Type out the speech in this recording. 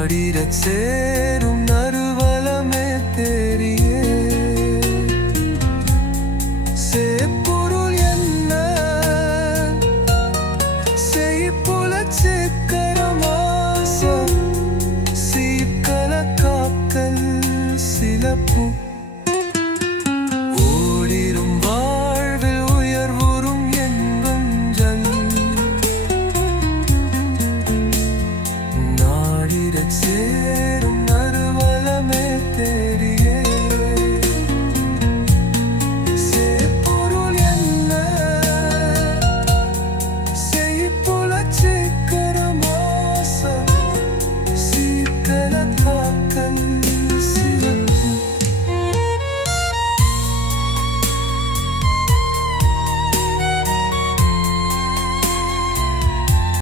ஆடிரச் சேரும்.